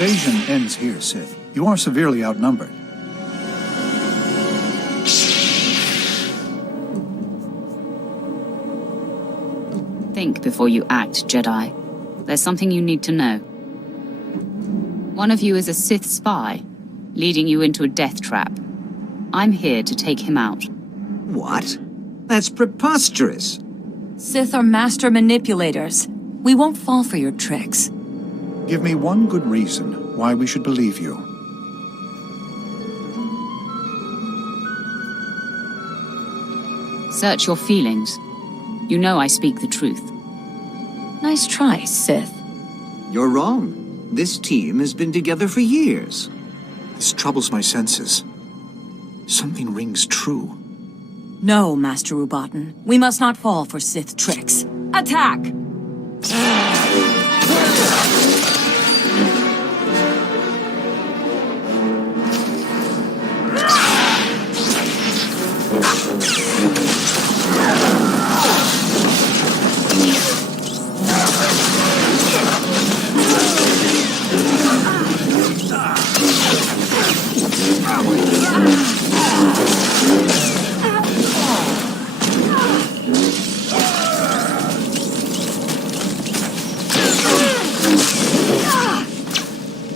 invasion ends here, Sith. You are severely outnumbered. Think before you act, Jedi. There's something you need to know. One of you is a Sith spy, leading you into a death trap. I'm here to take him out. What? That's preposterous. Sith are master manipulators. We won't fall for your tricks. Give me one good reason why we should believe you. Search your feelings. You know I speak the truth. Nice try, Sith. You're wrong. This team has been together for years. This troubles my senses. Something rings true. No, Master Ubaten. We must not fall for Sith tricks. Attack!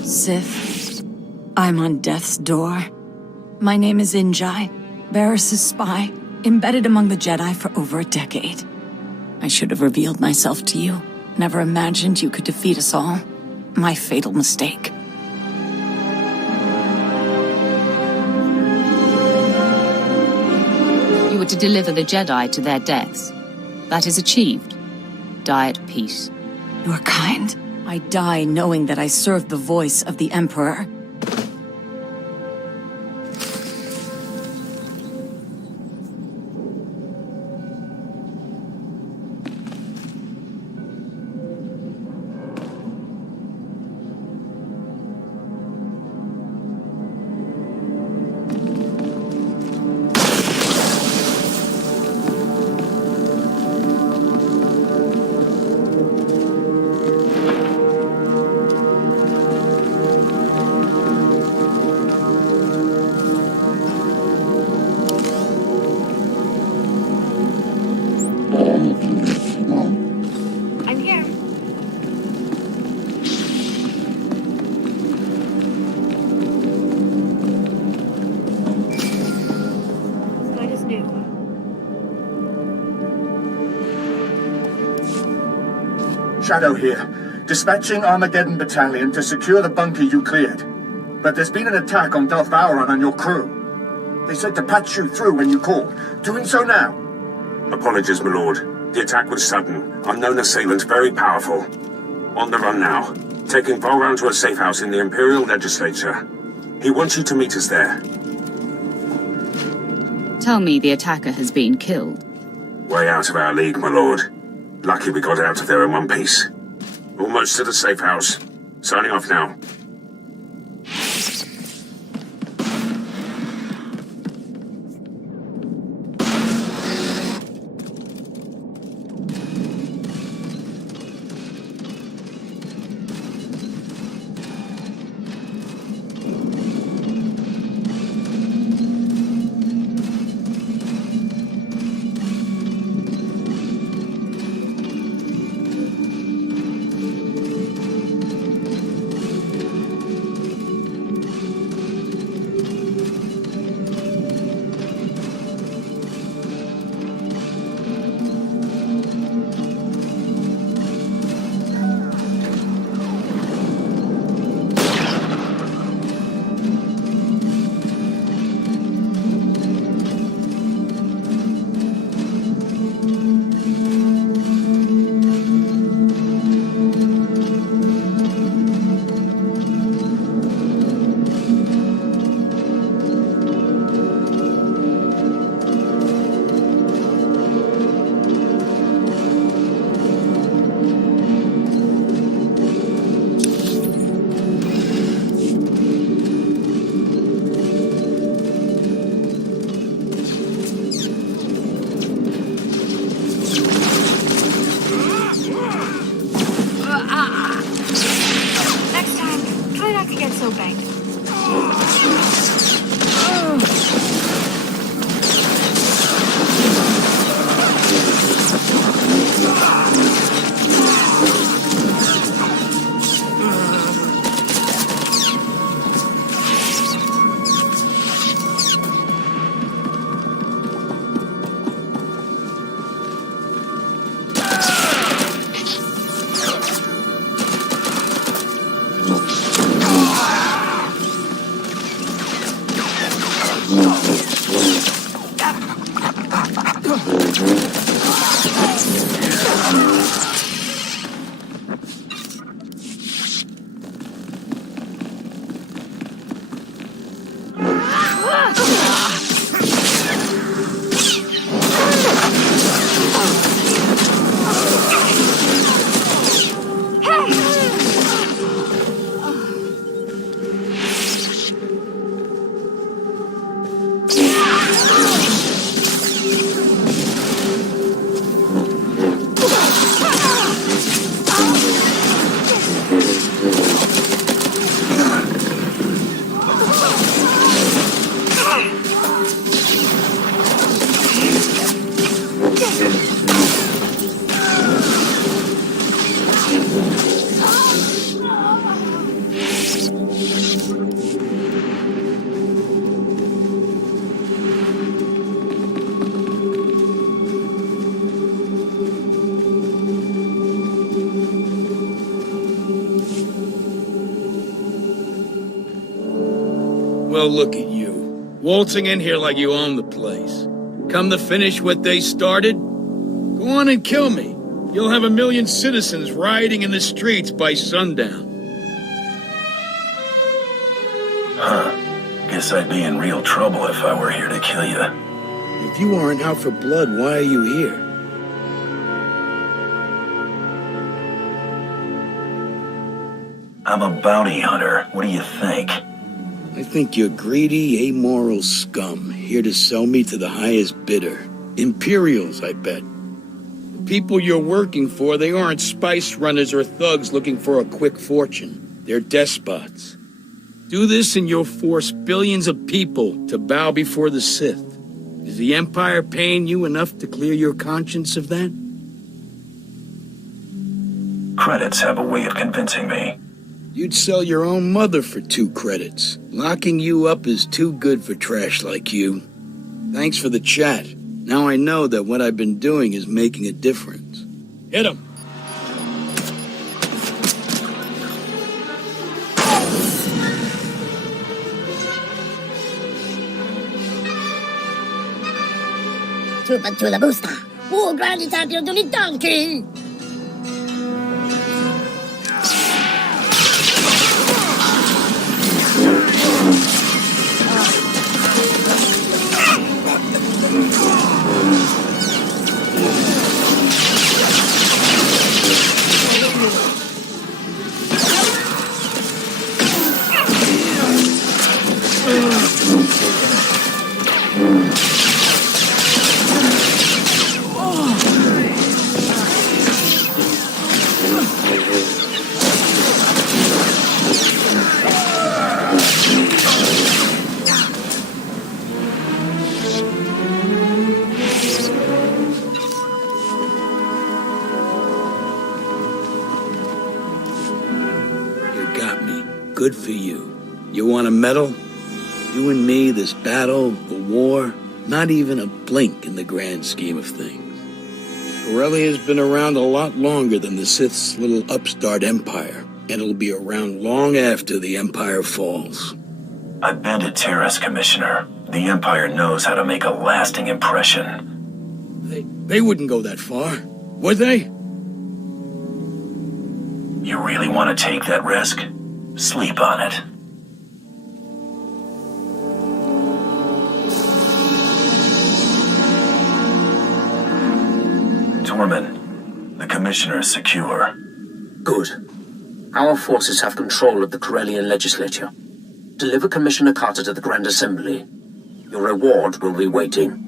Sith, I'm on death's door. My name is Injai, Barris's spy, embedded among the Jedi for over a decade. I should have revealed myself to you. Never imagined you could defeat us all. My fatal mistake. You were to deliver the Jedi to their deaths. That is achieved. Die at peace. You are kind. I die knowing that I served the voice of the Emperor. Shadow here, dispatching Armageddon Battalion to secure the bunker you cleared. But there's been an attack on Darth Vowron and your crew. They said to patch you through when you called. Doing so now. Apologies, my lord. The attack was sudden. Unknown assailant, very powerful. On the run now. Taking Vowron to a safe house in the Imperial Legislature. He wants you to meet us there. Tell me the attacker has been killed. Way out of our league, my lord. Lucky we got out of there in one piece. Almost to the safe house. Signing off now. Well, look at you. Waltzing in here like you own the place. Come to finish what they started? Go on and kill me. You'll have 1 million citizens rioting in the streets by sundown. Guess I'd be in real trouble if I were here to kill you. If you aren't out for blood, why are you here? I'm a bounty hunter. What do you think? I think you're greedy, amoral scum, here to sell me to the highest bidder. Imperials, I bet. The people you're working for, they aren't spice runners or thugs looking for a quick fortune. They're despots. Do this and you'll force billions of people to bow before the Sith. Is the Empire paying you enough to clear your conscience of that? Credits have a way of convincing me. You'd sell your own mother for 2 credits. Locking you up is too good for trash like you. Thanks for the chat. Now I know that what I've been doing is making a difference. Hit him! To the booster. Oh, grandi champion to the donkey. Good for you. You want a medal? You and me, this battle, the war, not even a blink in the grand scheme of things. Corellia's been around a lot longer than the Sith's little upstart empire, and it'll be around long after the empire falls. I've been to Terrace, Commissioner. The Empire knows how to make a lasting impression. They wouldn't go that far, would they? You really want to take that risk? Sleep on it. Tormund, the Commissioner is secure. Good. Our forces have control of the Corellian legislature. Deliver Commissioner Carter to the Grand Assembly. Your reward will be waiting.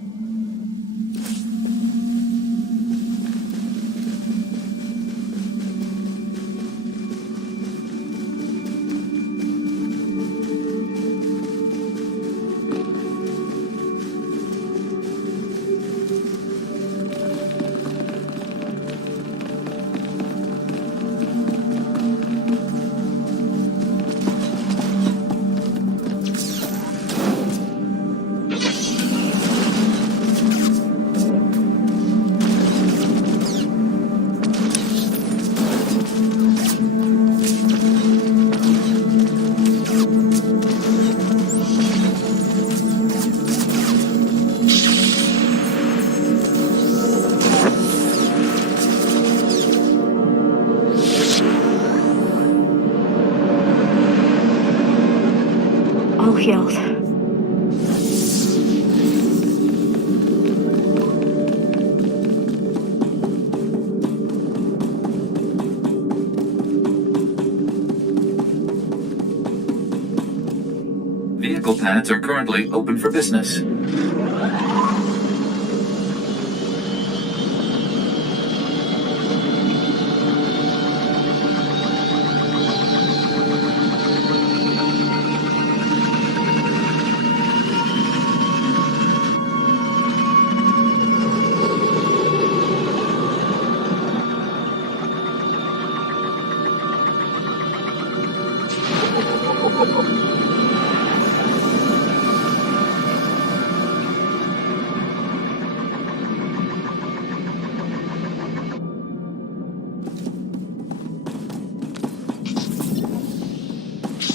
Healed. Vehicle pads are currently open for business.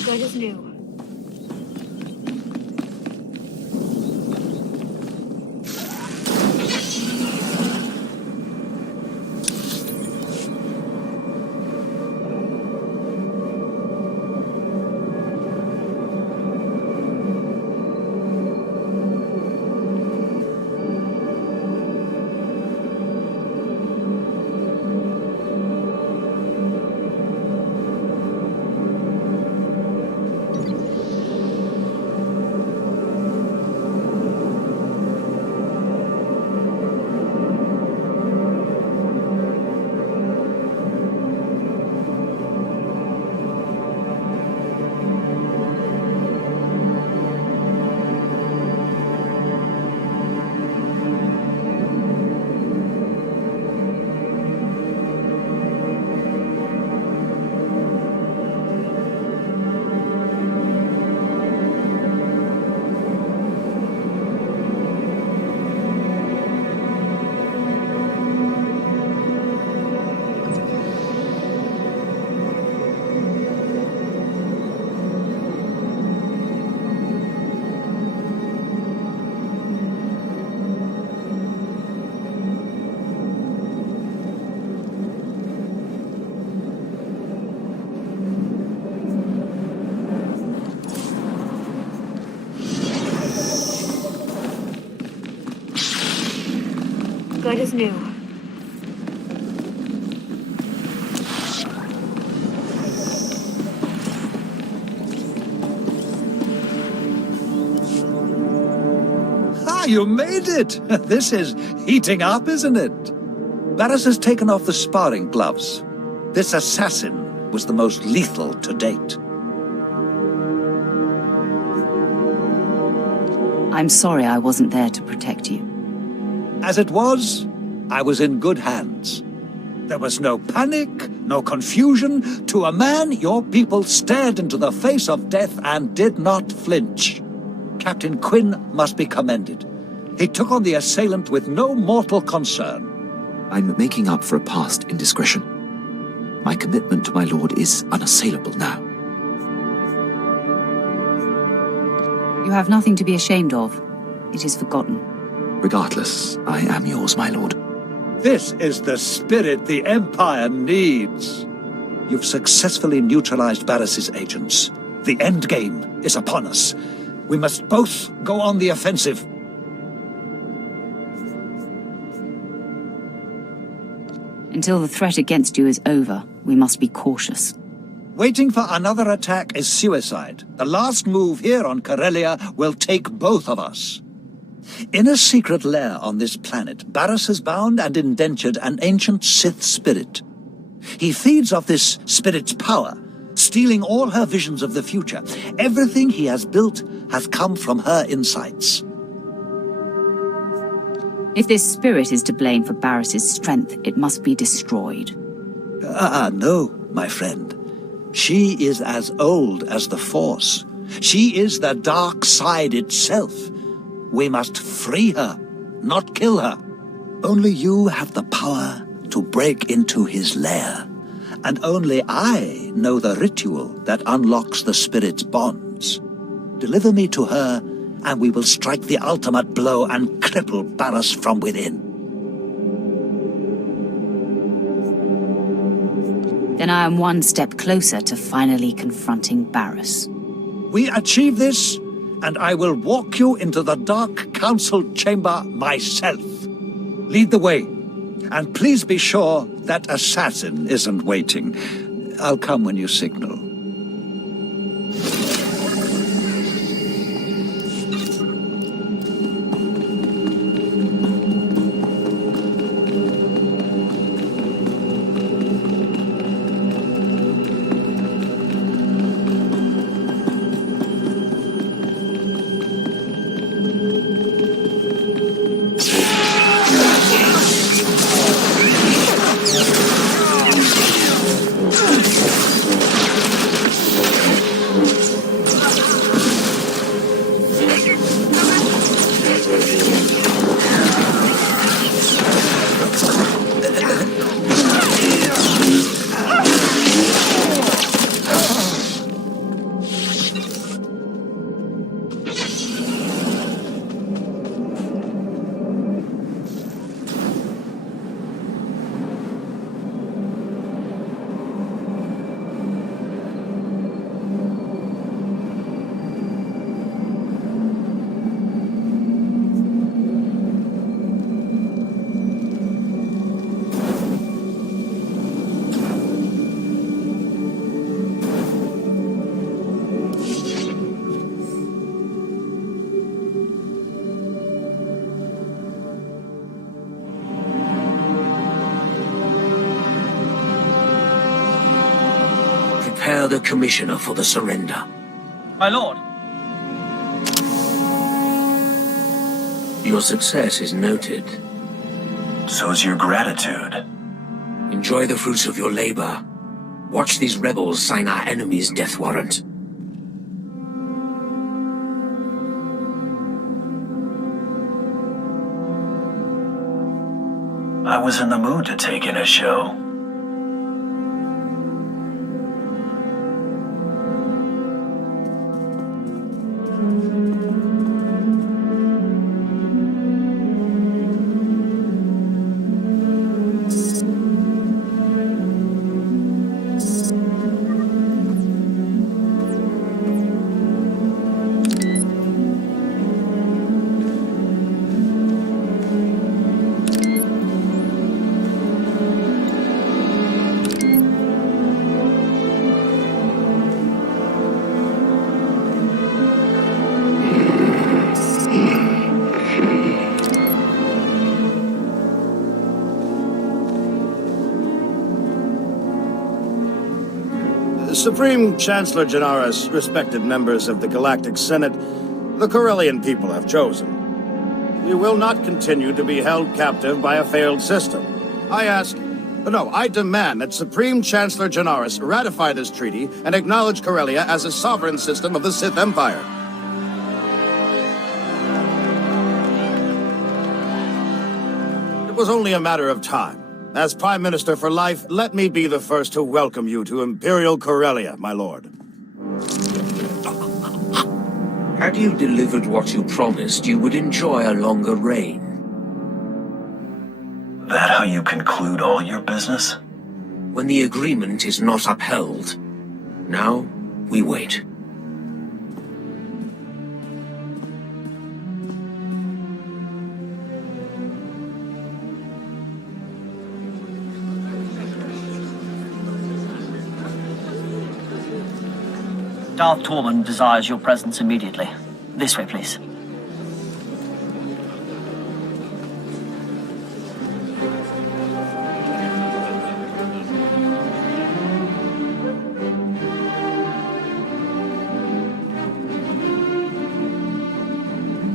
Good as new. always knew. Ah, you made it! This is heating up, isn't it? Barris has taken off the sparring gloves. This assassin was the most lethal to date. I'm sorry I wasn't there to protect you. As it was, I was in good hands. There was no panic, no confusion. To a man, your people stared into the face of death and did not flinch. Captain Quinn must be commended. He took on the assailant with no mortal concern. I'm making up for a past indiscretion. My commitment to my lord is unassailable now. You have nothing to be ashamed of. It is forgotten. Regardless, I am yours, my lord. This is the spirit the Empire needs. You've successfully neutralized Barris's agents. The end game is upon us. We must both go on the offensive. Until the threat against you is over, we must be cautious. Waiting for another attack is suicide. The last move here on Corellia will take both of us. In a secret lair on this planet, Barris has bound and indentured an ancient Sith spirit. He feeds off this spirit's power, stealing all her visions of the future. Everything he has built has come from her insights. If this spirit is to blame for Barris's strength, it must be destroyed. No, my friend. She is as old as the Force. She is the dark side itself. We must free her, not kill her. Only you have the power to break into his lair. And only I know the ritual that unlocks the spirit's bonds. Deliver me to her, and we will strike the ultimate blow and cripple Barris from within. Then I am one step closer to finally confronting Barris. We achieve this, and I will walk you into the Dark Council chamber myself. Lead the way, and please be sure that assassin isn't waiting. I'll come when you signal. Prepare the Commissioner for the surrender. My lord. Your success is noted. So's your gratitude. Enjoy the fruits of your labor. Watch these rebels sign our enemy's death warrant. I was in the mood to take in a show. Supreme Chancellor Janaris, respected members of the Galactic Senate, the Corellian people have chosen. We will not continue to be held captive by a failed system. I demand that Supreme Chancellor Janaris ratify this treaty and acknowledge Corellia as a sovereign system of the Sith Empire. It was only a matter of time. As Prime Minister for life, let me be the first to welcome you to Imperial Corellia, my lord. Had you delivered what you promised, you would enjoy a longer reign. That how you conclude all your business? When the agreement is not upheld. Now, we wait. Darth Tormund desires your presence immediately. This way, please.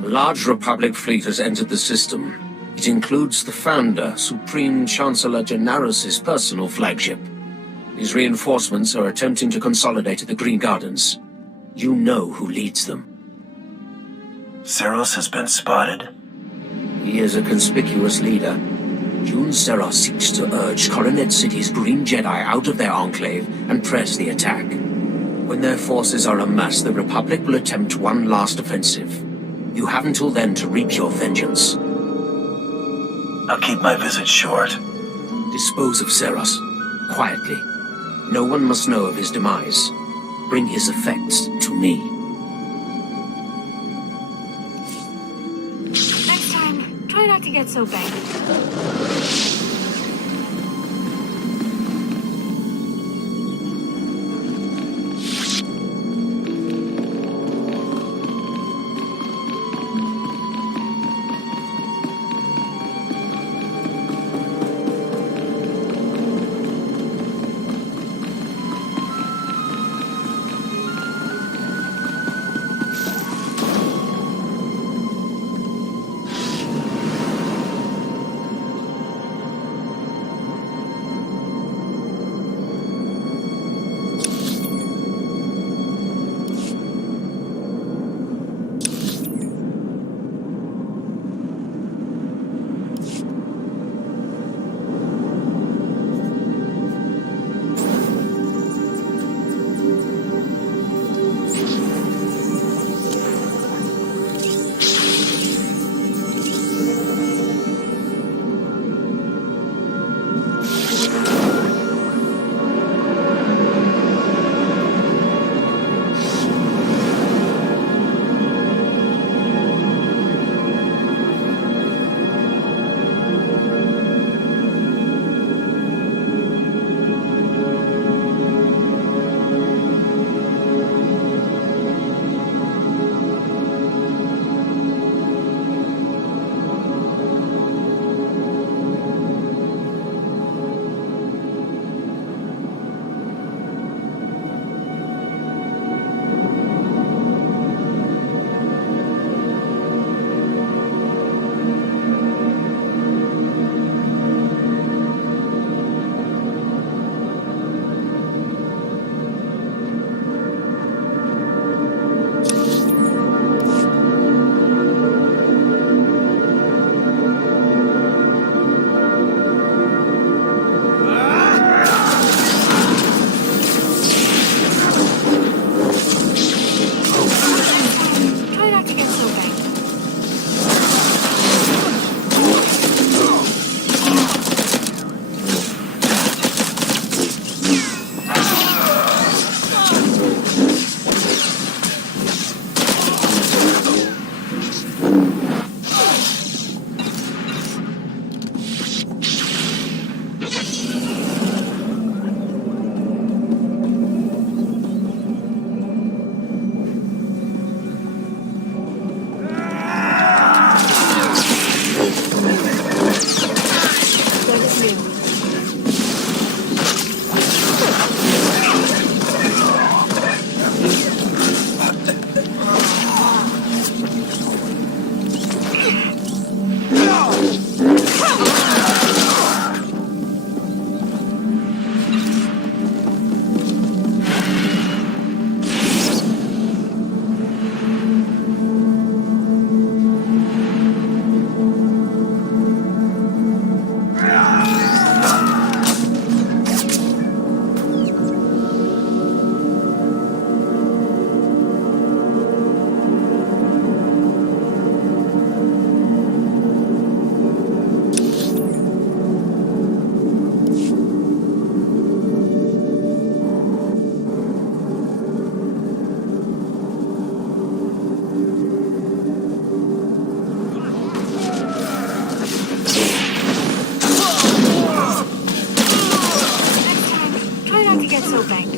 A large Republic fleet has entered the system. It includes the Founder, Supreme Chancellor Janaris' personal flagship. These reinforcements are attempting to consolidate at the Green Gardens. You know who leads them. Seros has been spotted? He is a conspicuous leader. Jun Seros seeks to urge Coronet City's Green Jedi out of their enclave and press the attack. When their forces are amassed, the Republic will attempt one last offensive. You have until then to reap your vengeance. I'll keep my visit short. Dispose of Seros, quietly. No one must know of his demise. Bring his effects to me. Next time, try not to get so banged. bank.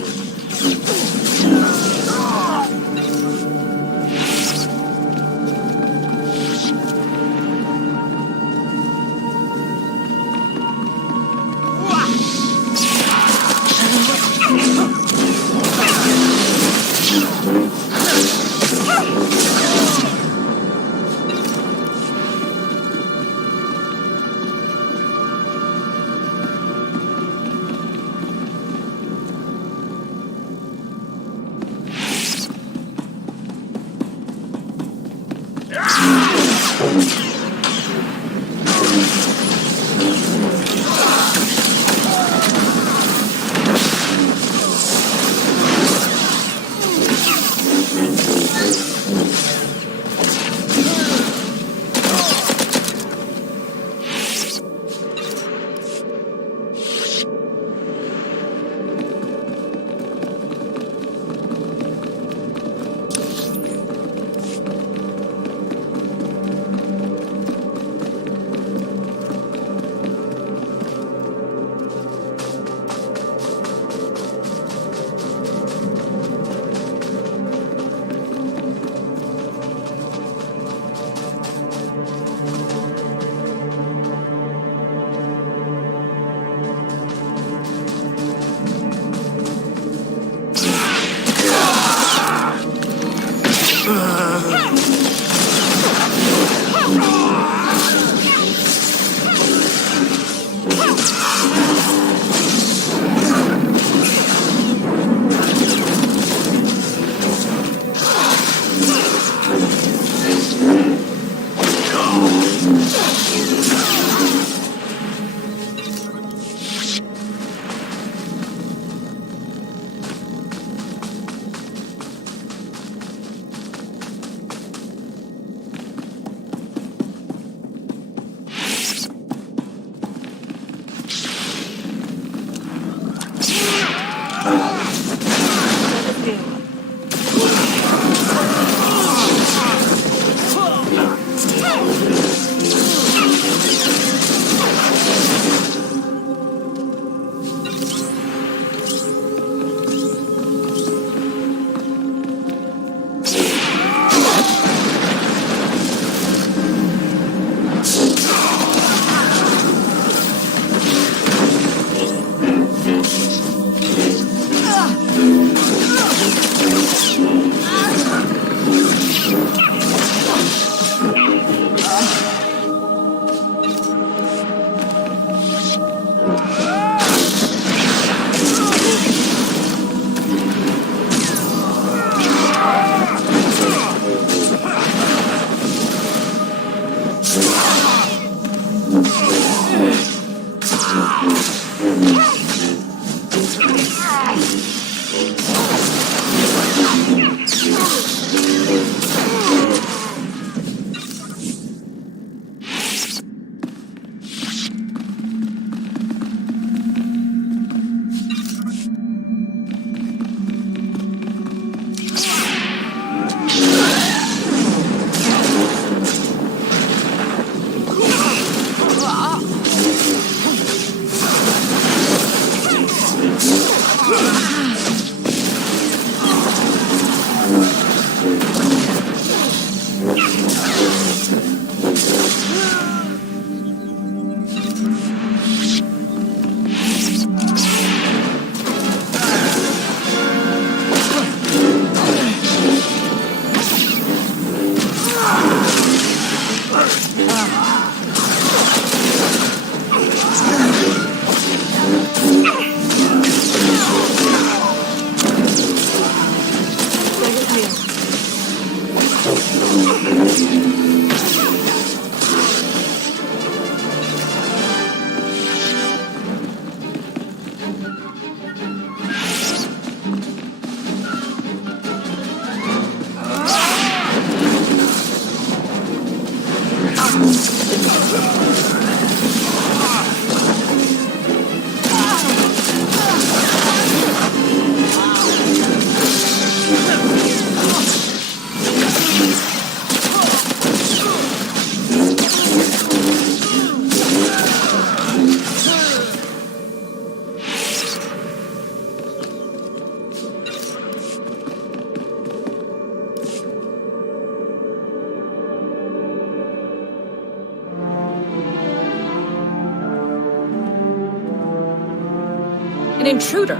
An intruder!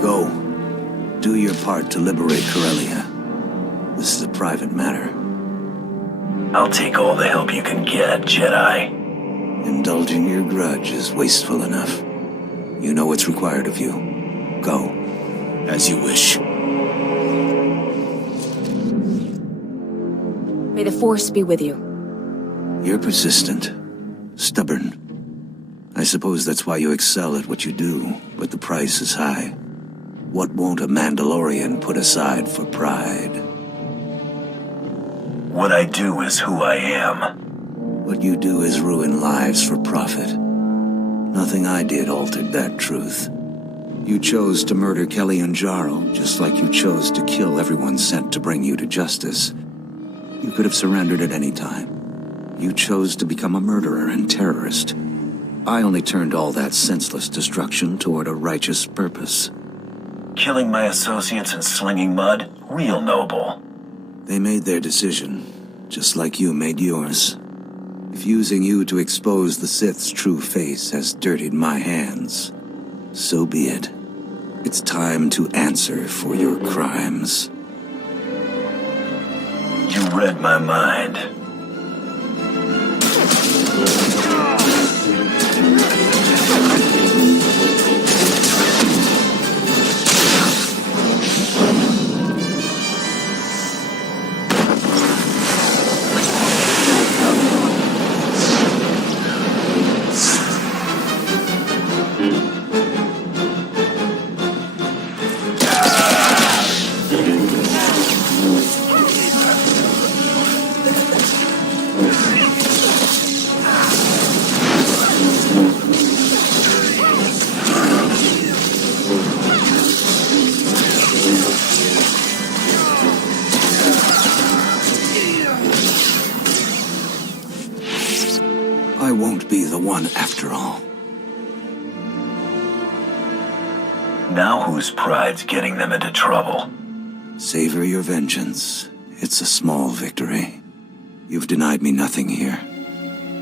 Go. Do your part to liberate Corellia. This is a private matter. I'll take all the help you can get, Jedi. Indulging your grudge is wasteful enough. You know what's required of you. Go. As you wish. May the Force be with you. You're persistent. Stubborn. I suppose that's why you excel at what you do, but the price is high. What won't a Mandalorian put aside for pride? What I do is who I am. What you do is ruin lives for profit. Nothing I did altered that truth. You chose to murder Kelly and Jarl, just like you chose to kill everyone sent to bring you to justice. You could have surrendered at any time. You chose to become a murderer and terrorist. I only turned all that senseless destruction toward a righteous purpose. Killing my associates and slinging mud? Real noble. They made their decision, just like you made yours. If using you to expose the Sith's true face has dirtied my hands, so be it. It's time to answer for your crimes. You read my mind. I won't be the one after all. Now whose pride's getting them into trouble? Savor your vengeance. It's a small victory. You've denied me nothing here.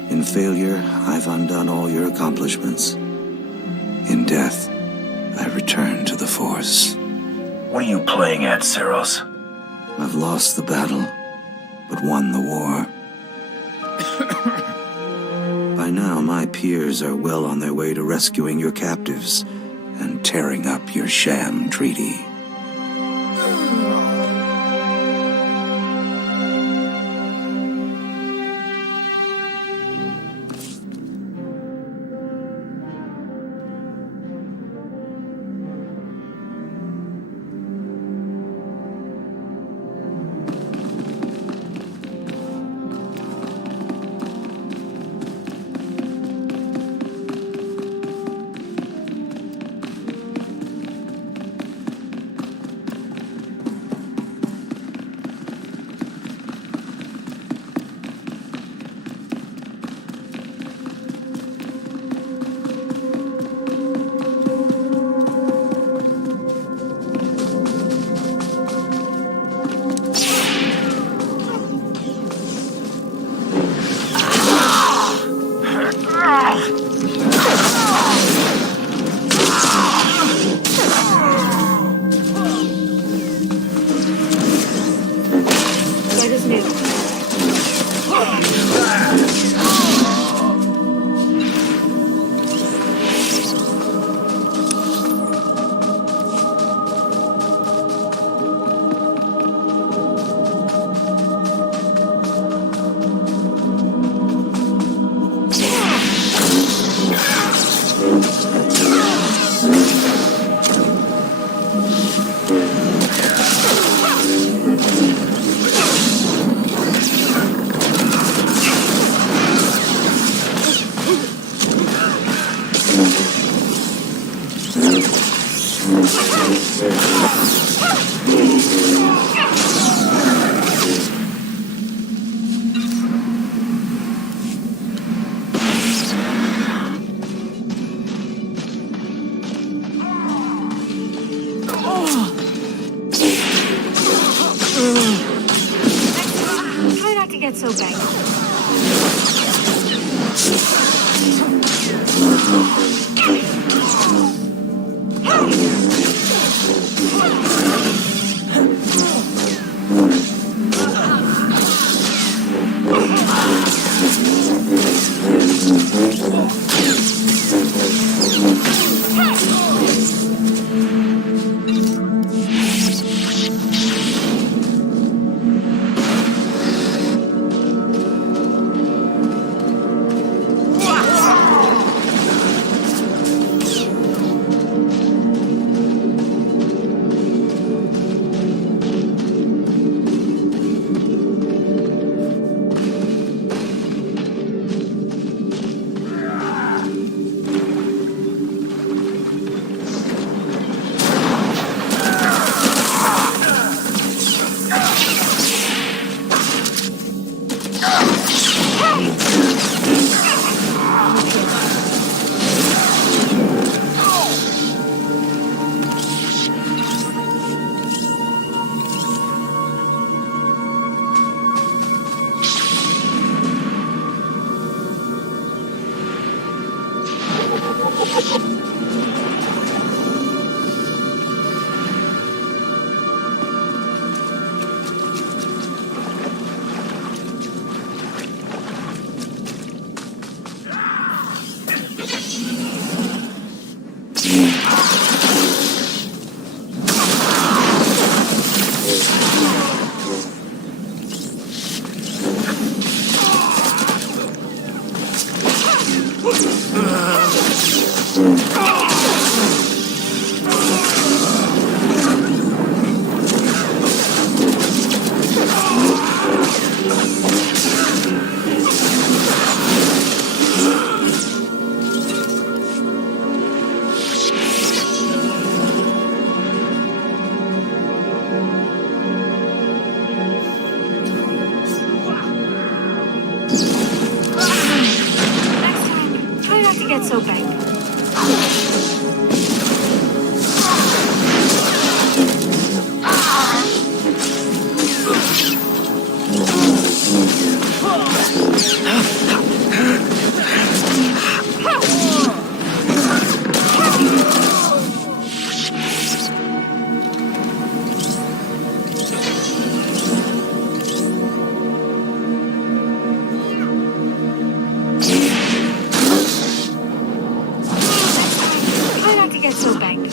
In failure, I've undone all your accomplishments. In death, I return to the Force. What are you playing at, Seros? I've lost the battle, but won the war. By now, my peers are well on their way to rescuing your captives and tearing up your sham treaty. Try not to get so banged. Try not to get so banged.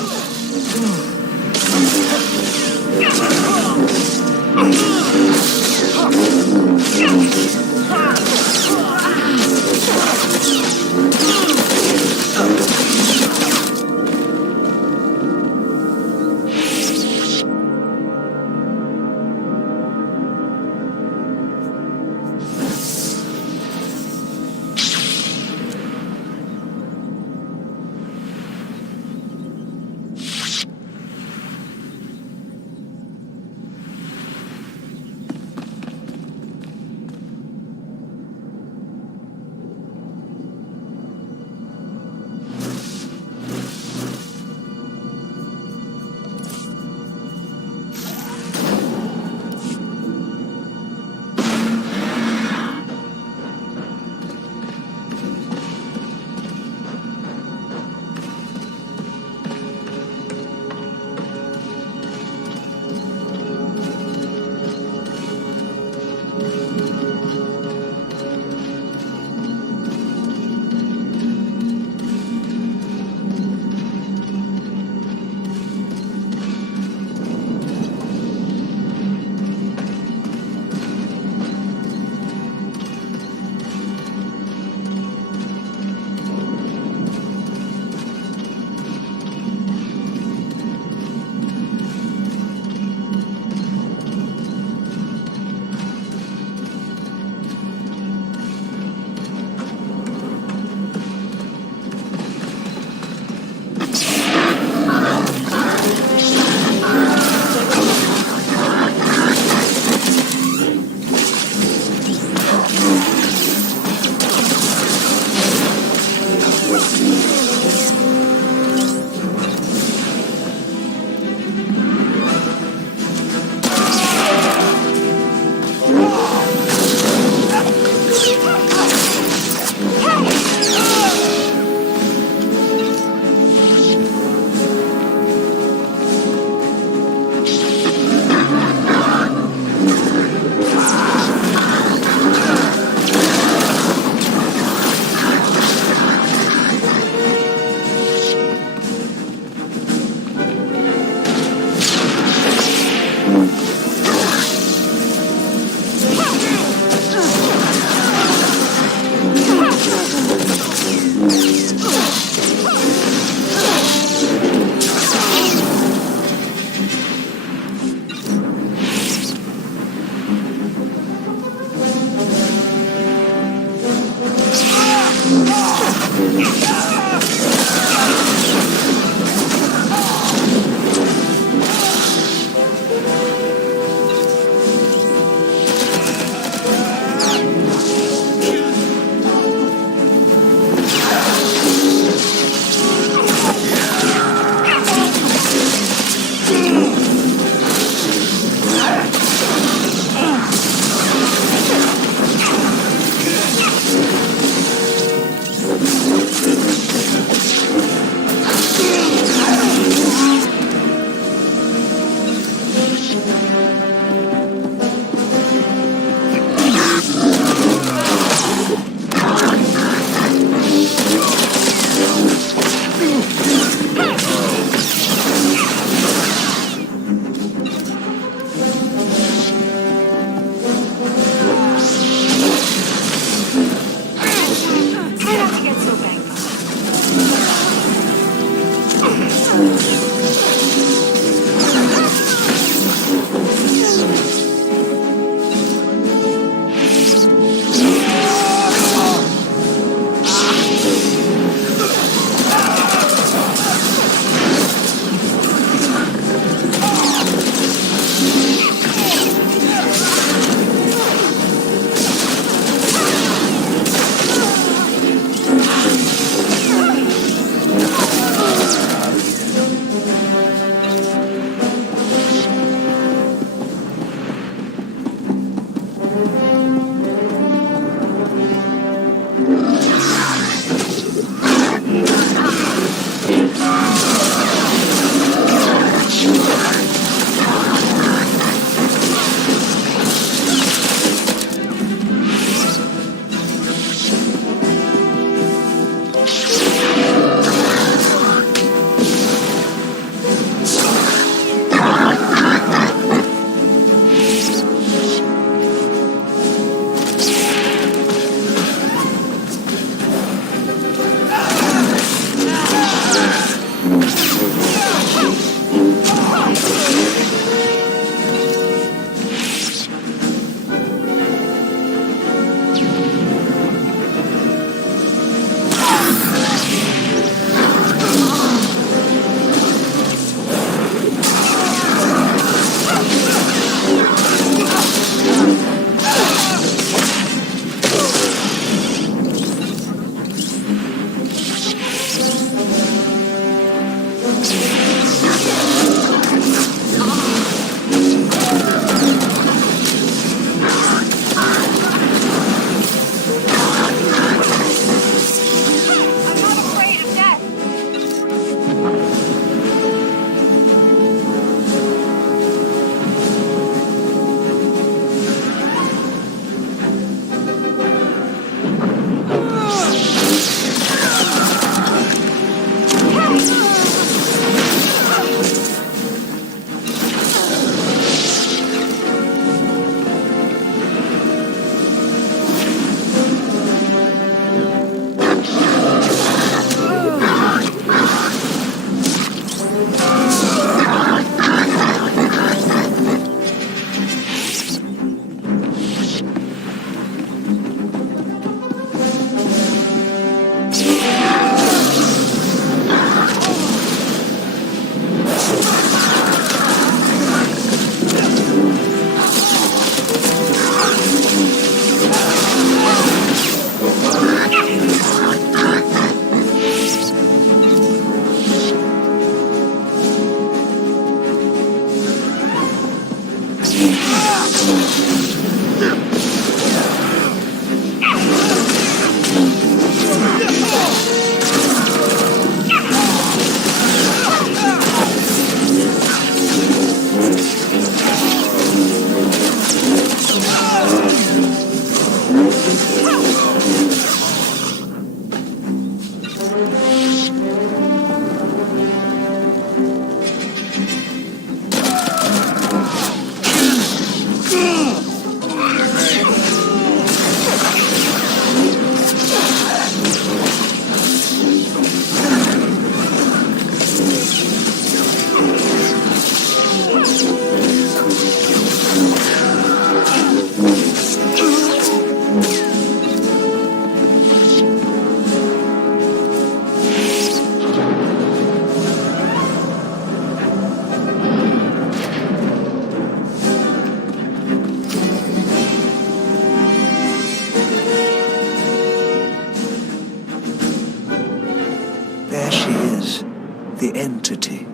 the entity.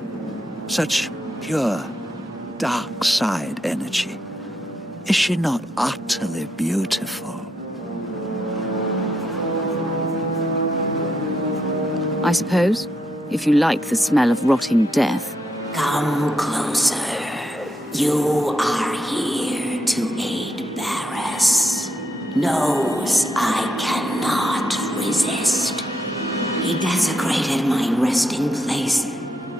Such pure, dark side energy. Is she not utterly beautiful? I suppose, if you like the smell of rotting death. Come closer. You are here to aid Barris. Knows I cannot resist. He desecrated my resting place,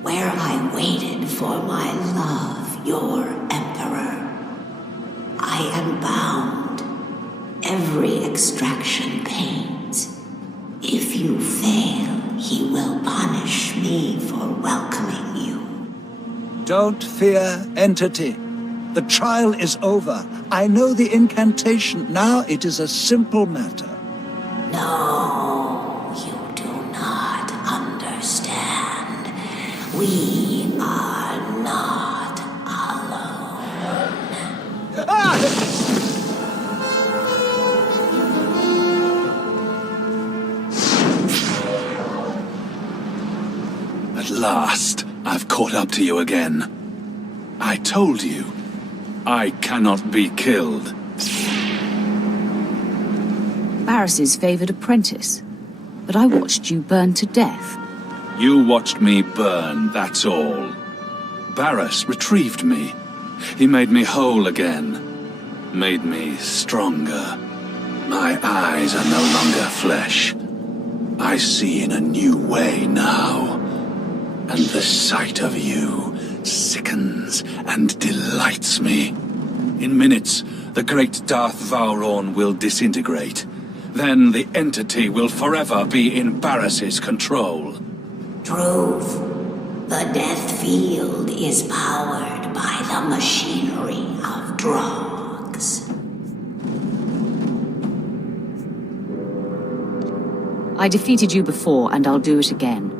where I waited for my love, your Emperor. I am bound. Every extraction pains. If you fail, he will punish me for welcoming you. Don't fear, entity. The trial is over. I know the incantation. Now it is a simple matter. No, you do not understand. We are not alone. At last, I've caught up to you again. I told you, I cannot be killed. Barris's favored apprentice. But I watched you burn to death. You watched me burn, that's all. Barris retrieved me. He made me whole again. Made me stronger. My eyes are no longer flesh. I see in a new way now. And the sight of you sickens and delights me. In minutes, the great Darth Vowrawn will disintegrate. Then the entity will forever be in Barris's control. Truth. The death field is powered by the machinery of drugs. I defeated you before, and I'll do it again.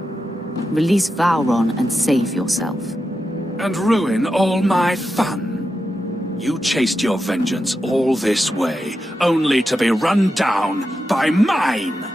Release Vowrawn and save yourself. And ruin all my fun? You chased your vengeance all this way, only to be run down by mine!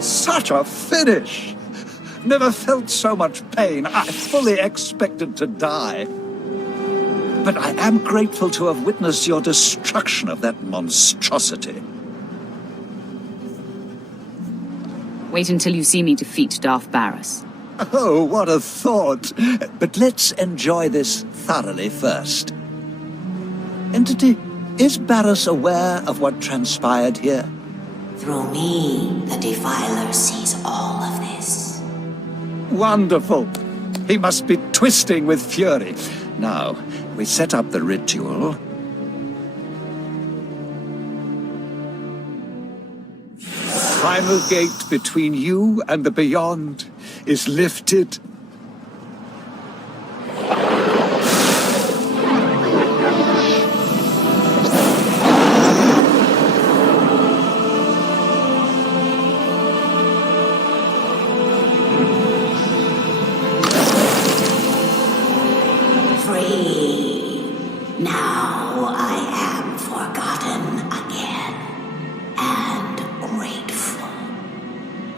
Such a finish! Never felt so much pain. I fully expected to die. But I am grateful to have witnessed your destruction of that monstrosity. Wait until you see me defeat Darth Barris. Oh, what a thought! But let's enjoy this thoroughly first. Entity, is Barris aware of what transpired here? Through me, the Defiler sees all of this. Wonderful! He must be twisting with fury. Now, we set up the ritual. The primal gate between you and the beyond is lifted.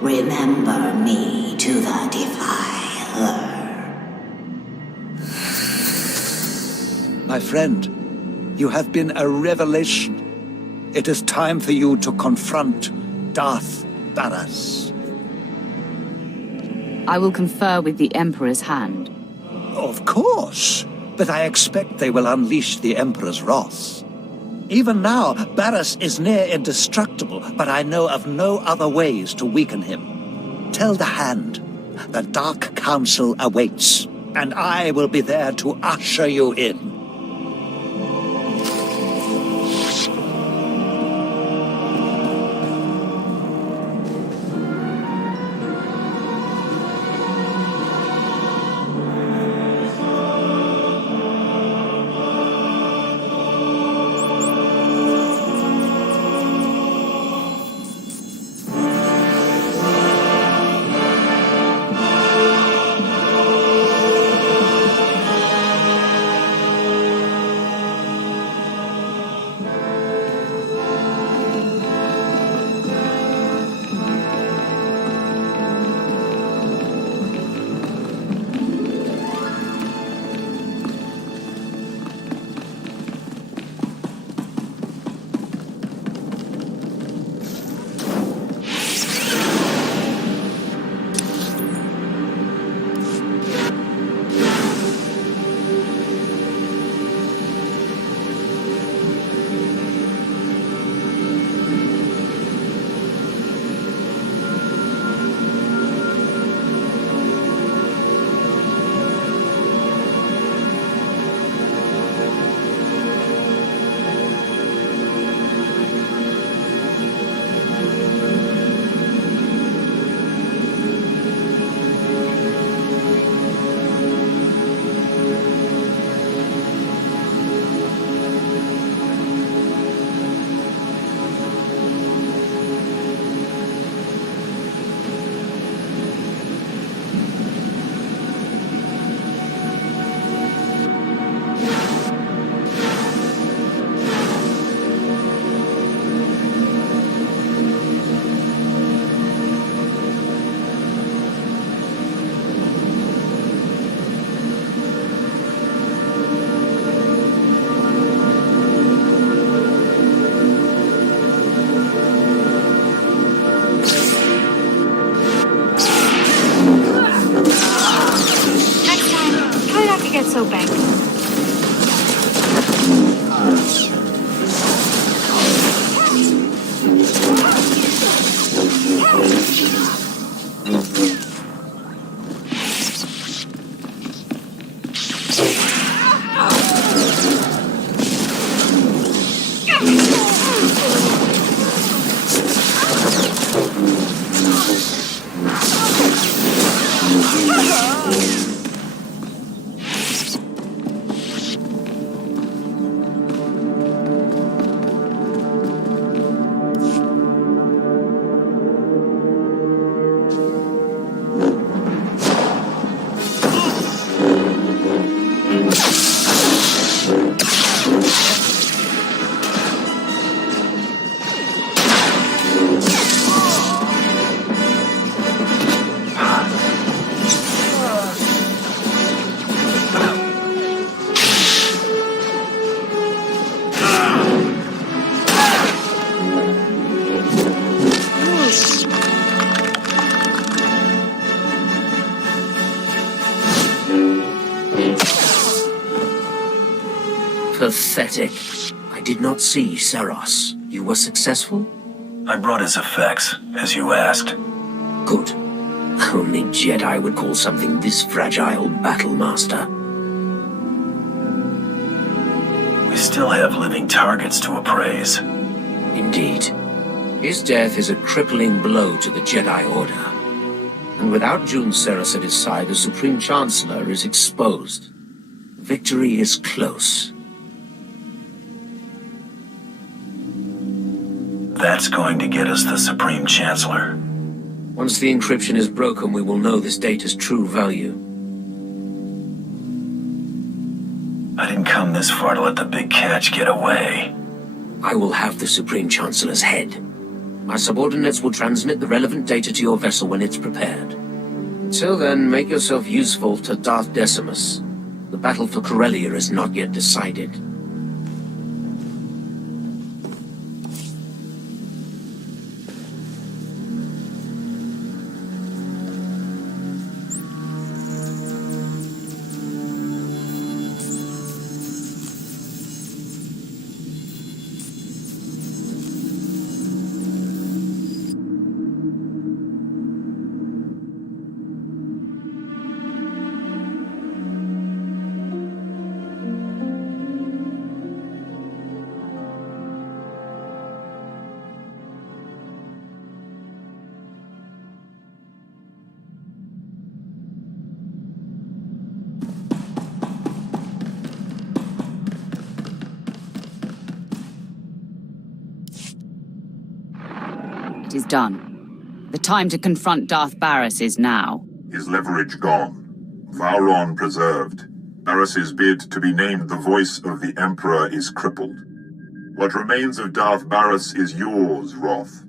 Remember me to the Defiler. My friend, you have been a revelation. It is time for you to confront Darth Barris. I will confer with the Emperor's hand. Of course, but I expect they will unleash the Emperor's wrath. Even now, Barriss is near indestructible, but I know of no other ways to weaken him. Tell the Hand, the Dark Council awaits, and I will be there to usher you in. So banged. Pathetic. I did not see Seros. You were successful? I brought his effects, as you asked. Good. Only Jedi would call something this fragile Battle Master. We still have living targets to appraise. Indeed. His death is a crippling blow to the Jedi Order. And without Jun Seros at his side, the Supreme Chancellor is exposed. Victory is close. That's going to get us the Supreme Chancellor. Once the encryption is broken, we will know this data's true value. I didn't come this far to let the big catch get away. I will have the Supreme Chancellor's head. My subordinates will transmit the relevant data to your vessel when it's prepared. Till then, make yourself useful to Darth Decimus. The battle for Corellia is not yet decided. It is done. The time to confront Darth Barris is now. His leverage gone. Vowron preserved. Barris's bid to be named the voice of the Emperor is crippled. What remains of Darth Barris is yours, Roth.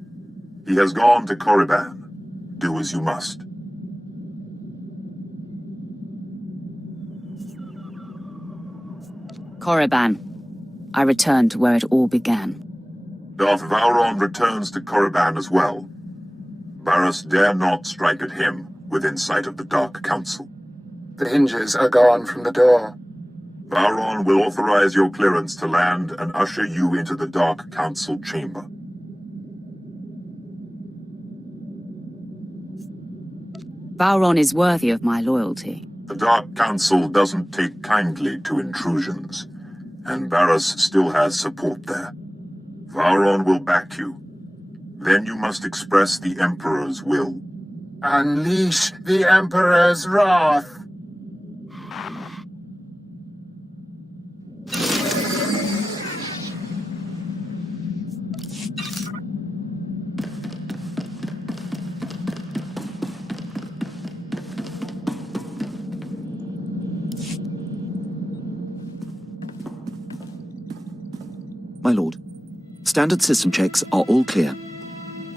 He has gone to Korriban. Do as you must. Korriban. I return to where it all began. Darth Vowron returns to Korriban as well. Barris dare not strike at him within sight of the Dark Council. The hinges are gone from the door. Vowron will authorize your clearance to land and usher you into the Dark Council chamber. Vowron is worthy of my loyalty. The Dark Council doesn't take kindly to intrusions, and Barris still has support there. Vowron will back you. Then you must express the Emperor's will. Unleash the Emperor's wrath! My lord, standard system checks are all clear.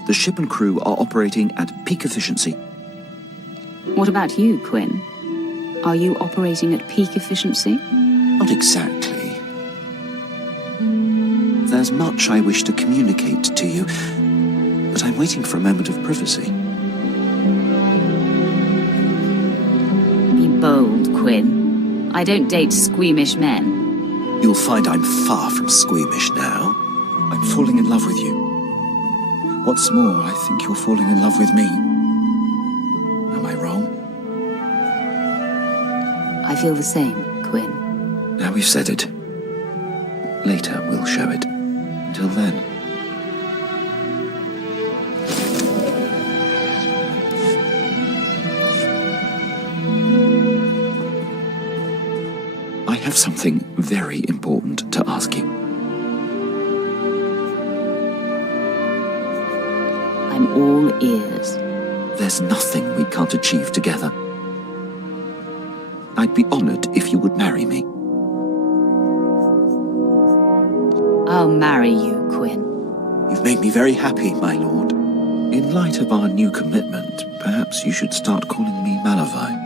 The ship and crew are operating at peak efficiency. What about you, Quinn? Are you operating at peak efficiency? Not exactly. There's much I wish to communicate to you, but I'm waiting for a moment of privacy. Be bold, Quinn. I don't date squeamish men. You'll find I'm far from squeamish now. I'm falling in love with you. What's more, I think you're falling in love with me. Am I wrong? I feel the same, Quinn. Now we've said it. Later we'll show it. Until then. I have something very important to ask you. I'm all ears. There's nothing we can't achieve together. I'd be honored if you would marry me. I'll marry you, Quinn. You've made me very happy, my lord. In light of our new commitment, perhaps you should start calling me Malavai.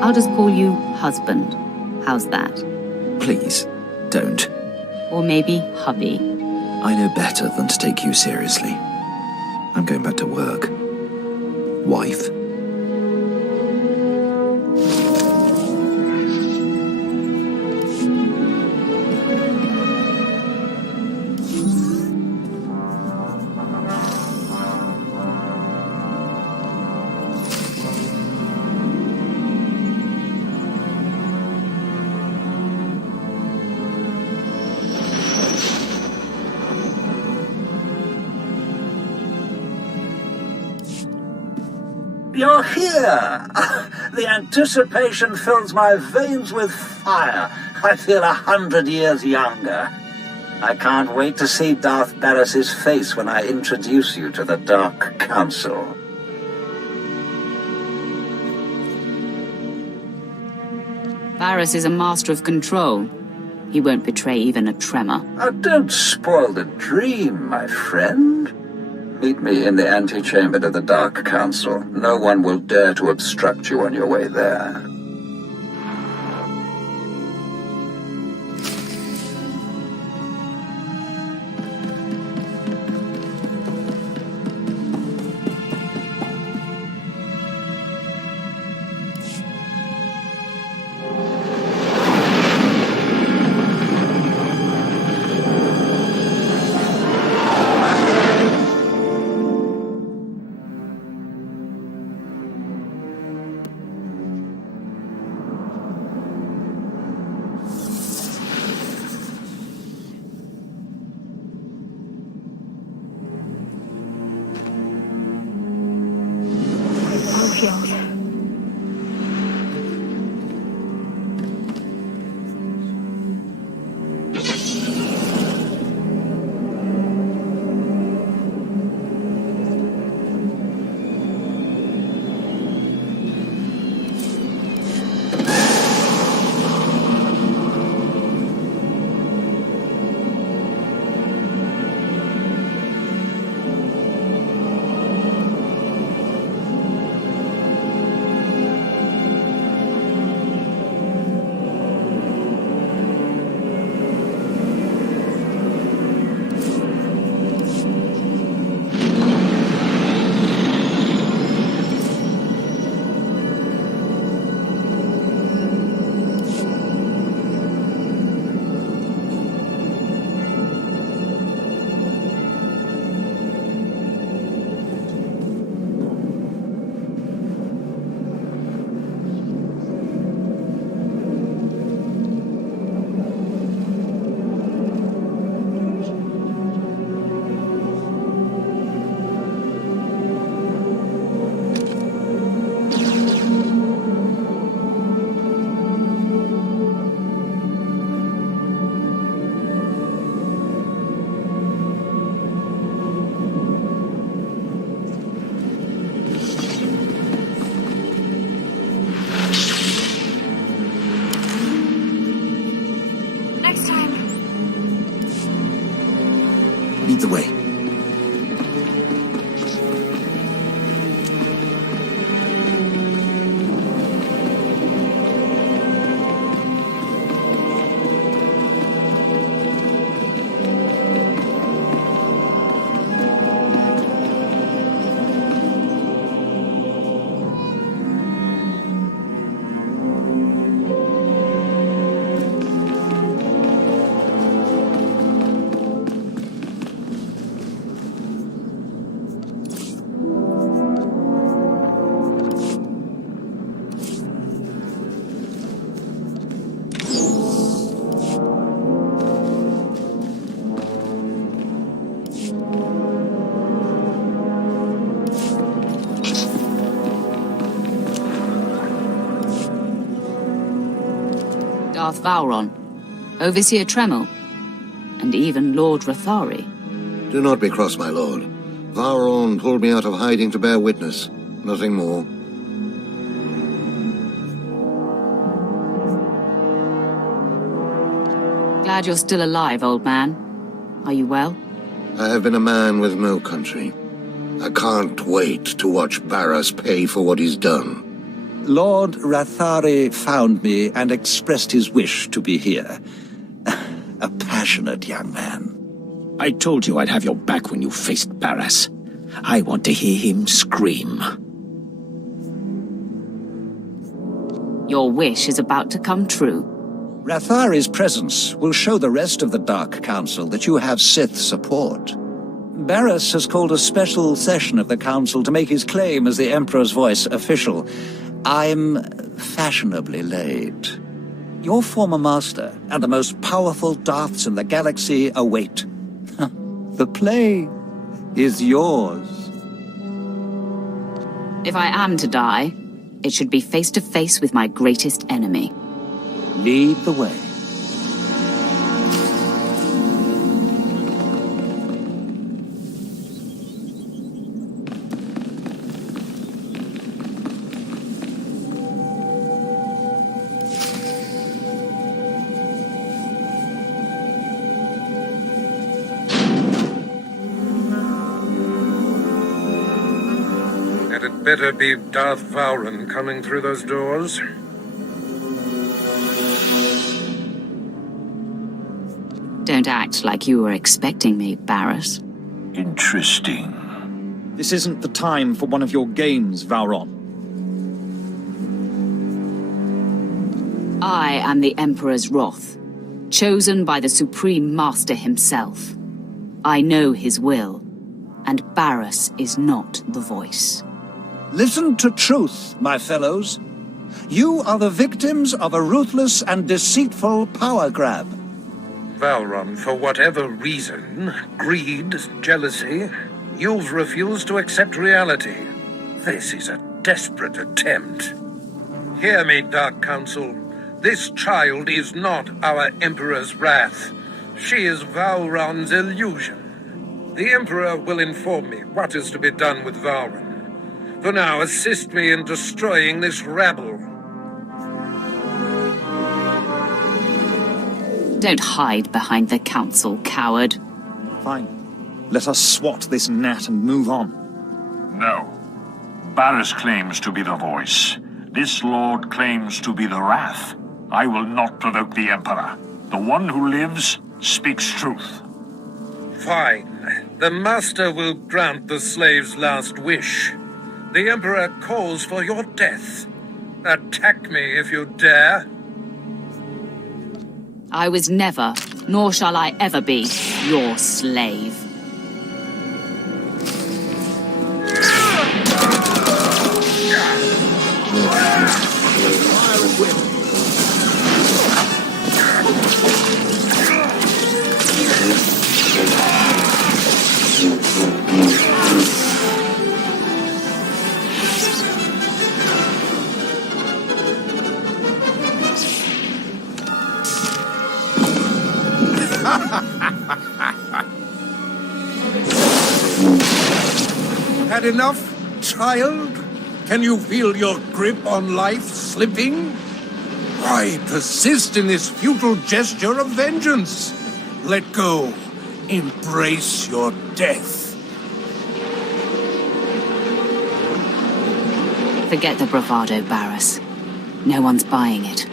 I'll just call you husband. How's that? Please, don't. Or maybe hubby. I know better than to take you seriously. I'm going back to work. Wife. You're here! The anticipation fills my veins with fire. I feel 100 years younger. I can't wait to see Darth Barris's face when I introduce you to the Dark Council. Barris is a master of control. He won't betray even a tremor. Oh, don't spoil the dream, my friend. Meet me in the antechamber to the Dark Council. No one will dare to obstruct you on your way there. Darth Vowron, Overseer Tremel, and even Lord Rathari. Do not be cross, my lord. Vowron pulled me out of hiding to bear witness. Nothing more. Glad you're still alive, old man. Are you well? I have been a man with no country. I can't wait to watch Barras pay for what he's done. Lord Rathari found me and expressed his wish to be here. A passionate young man. I told you I'd have your back when you faced Barras. I want to hear him scream. Your wish is about to come true. Rathari's presence will show the rest of the Dark Council that you have Sith support. Barras has called a special session of the Council to make his claim as the Emperor's voice official. I'm fashionably late. Your former master and the most powerful Darths in the galaxy await. The play is yours. If I am to die, it should be face to face with my greatest enemy. Lead the way. Had it better be Darth Vowron coming through those doors? Don't act like you were expecting me, Barras. Interesting. This isn't the time for one of your games, Vowron. I am the Emperor's wrath, chosen by the Supreme Master himself. I know his will, and Barras is not the voice. Listen to truth, my fellows. You are the victims of a ruthless and deceitful power grab. Vowron, for whatever reason, greed, jealousy, you've refused to accept reality. This is a desperate attempt. Hear me, Dark Council. This child is not our Emperor's wrath. She is Vowron's illusion. The Emperor will inform me what is to be done with Vowron. For now, assist me in destroying this rabble. Don't hide behind the Council, coward. Fine. Let us swat this gnat and move on. No. Barras claims to be the voice. This lord claims to be the wrath. I will not provoke the Emperor. The one who lives speaks truth. Fine. The Master will grant the slave's last wish. The Emperor calls for your death. Attack me if you dare. I was never, nor shall I ever be, your slave. Had enough, child? Can you feel your grip on life slipping? Why persist in this futile gesture of vengeance? Let go. Embrace your death. Forget the bravado, Barras. No one's buying it.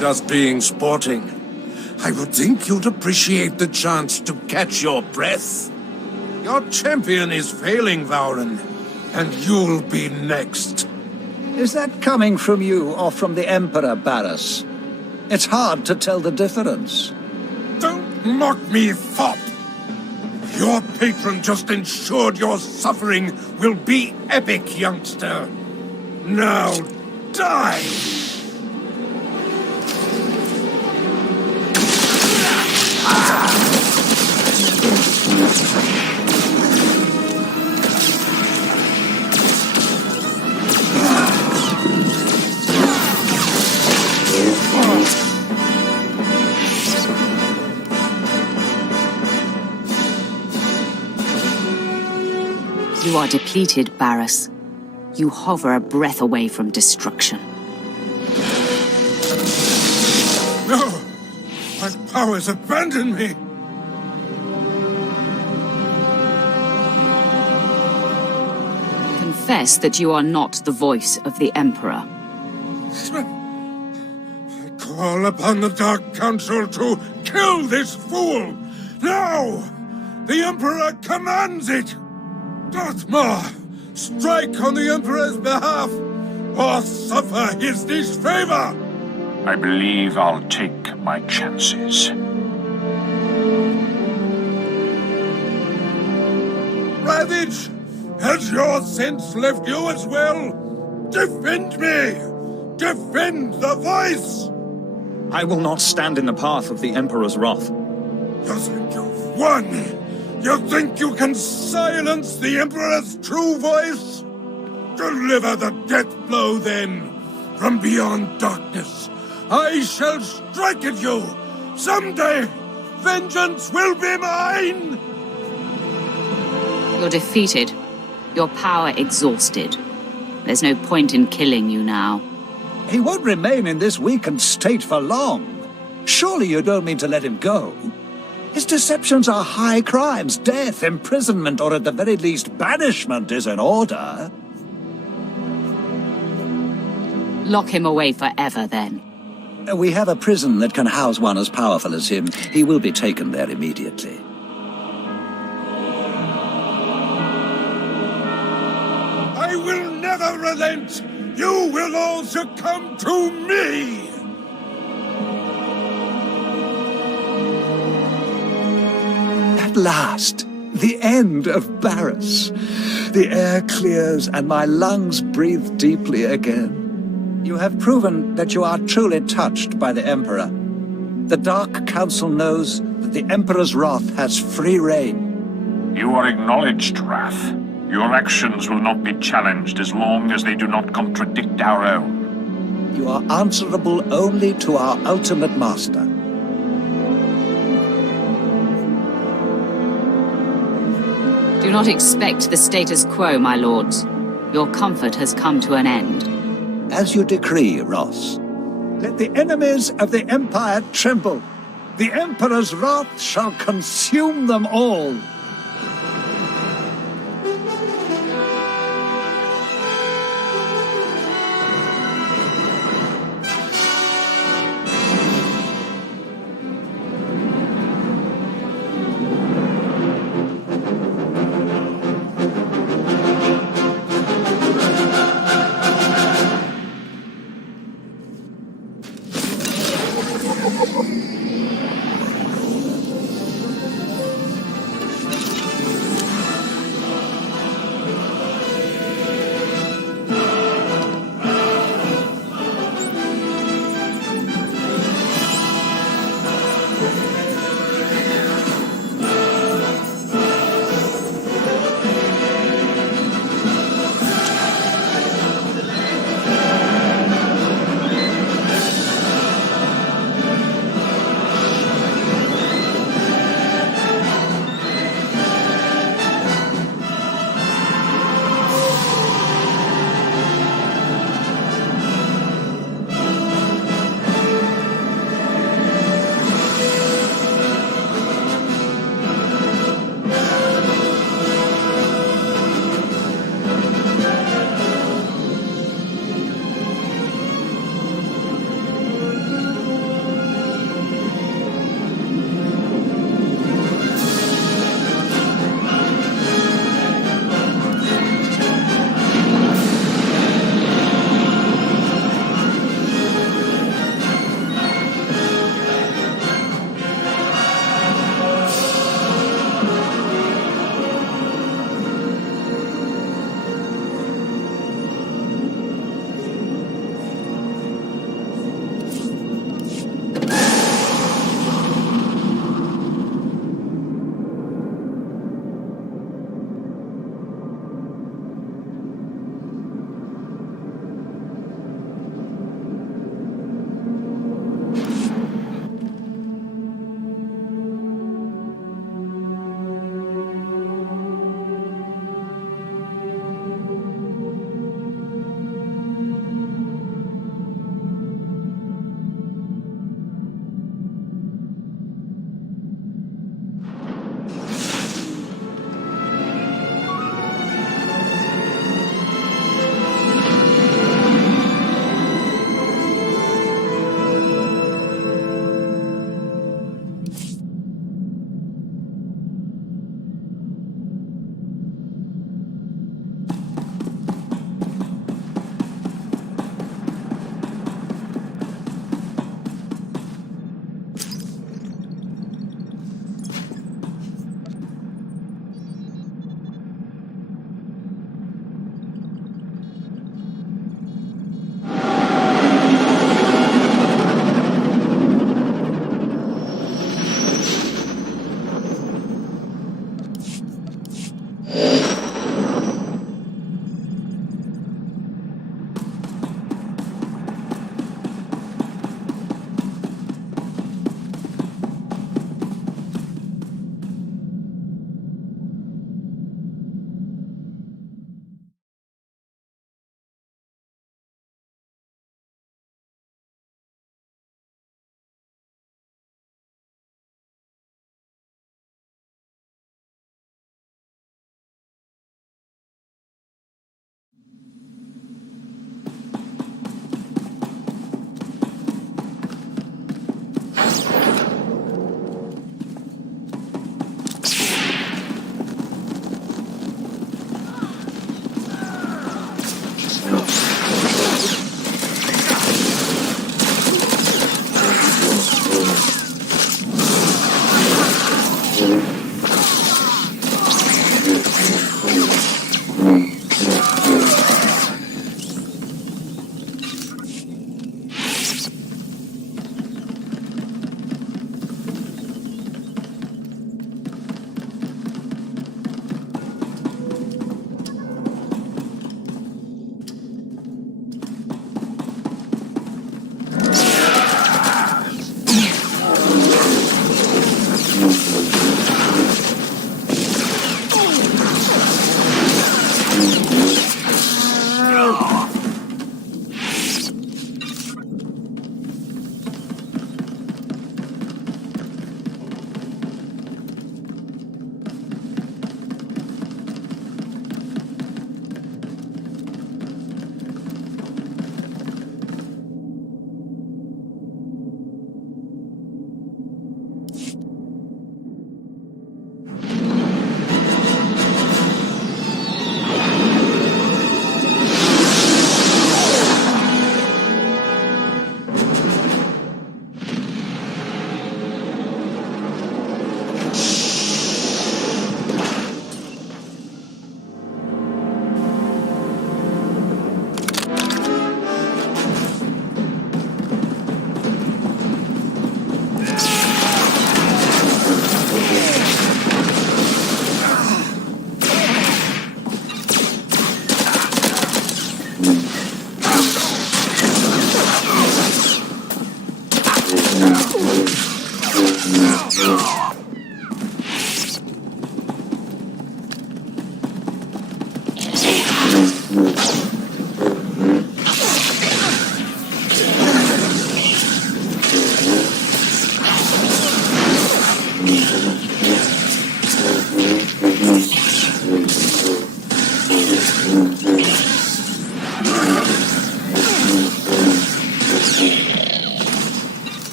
Just being sporting. I would think you'd appreciate the chance to catch your breath. Your champion is failing, Vowron, and you'll be next. Is that coming from you or from the Emperor, Barras? It's hard to tell the difference. Don't mock me, fop! Your patron just ensured your suffering will be epic, youngster. Now, die! You are depleted, Barriss. You hover a breath away from destruction. No! My powers abandon me! Confess that you are not the voice of the Emperor. I call upon the Dark Council to kill this fool! Now! The Emperor commands it! Darth strike on the Emperor's behalf, or suffer his disfavor! I believe I'll take my chances. Ravage! Has your sense left you as well? Defend me! Defend the voice! I will not stand in the path of the Emperor's wrath. You think you've won? You think you can silence the Emperor's true voice? Deliver the death blow, then! From beyond darkness, I shall strike at you! Someday, vengeance will be mine! You're defeated. Your power exhausted. There's no point in killing you now. He won't remain in this weakened state for long. Surely you don't mean to let him go? His deceptions are high crimes. Death, imprisonment, or at the very least banishment is in order. Lock him away forever, then. We have a prison that can house one as powerful as him. He will be taken there immediately. I will never relent! You will all succumb to me! At last, the end of Barriss. The air clears and my lungs breathe deeply again. You have proven that you are truly touched by the Emperor. The Dark Council knows that the Emperor's wrath has free reign. You are acknowledged, Wrath. Your actions will not be challenged as long as they do not contradict our own. You are answerable only to our ultimate master. Do not expect the status quo, my lords. Your comfort has come to an end. As you decree, Ross. Let the enemies of the Empire tremble. The Emperor's wrath shall consume them all.